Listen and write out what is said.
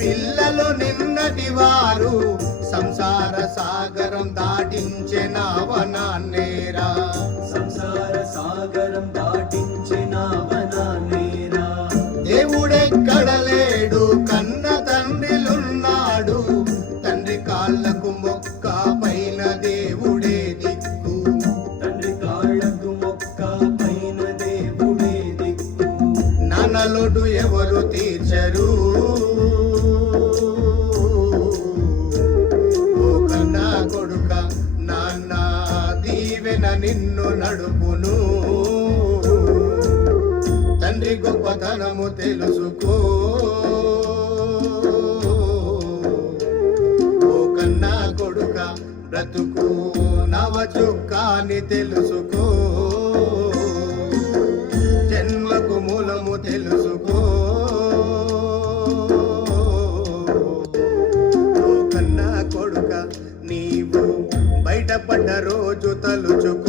పిల్లలు నిన్నటి వారు సంసార సాగరం దాటించెనావనాన్నేరా. సంసార సాగరం దాటించెనావనాన్నేరా. దేవుడెక్కడ లేడు కన్న తండ్రిలున్నాడు, తండ్రి కాళ్ళకు మొక్క పైన దేవుడే దిక్కు. తండ్రి కాళ్ళకు మొక్క పైన దేవుడే దిక్కు. నాన్నలోటు ఎవరు తీర్చరు, ఓ కన్నా కొడుక నాన్న దీవెన నిన్ను నడుపును. తండ్రి గొప్పతనము తెలుసుకో, ఓ కన్నా కొడుక బ్రతుకు నవ చుక్కాని తెలుసుకో. జన్మకు మూలము తెలుసుకో, ఓ కన్నా కొడుక నీవు బయటపడ్డ రోజు తలుచుకో.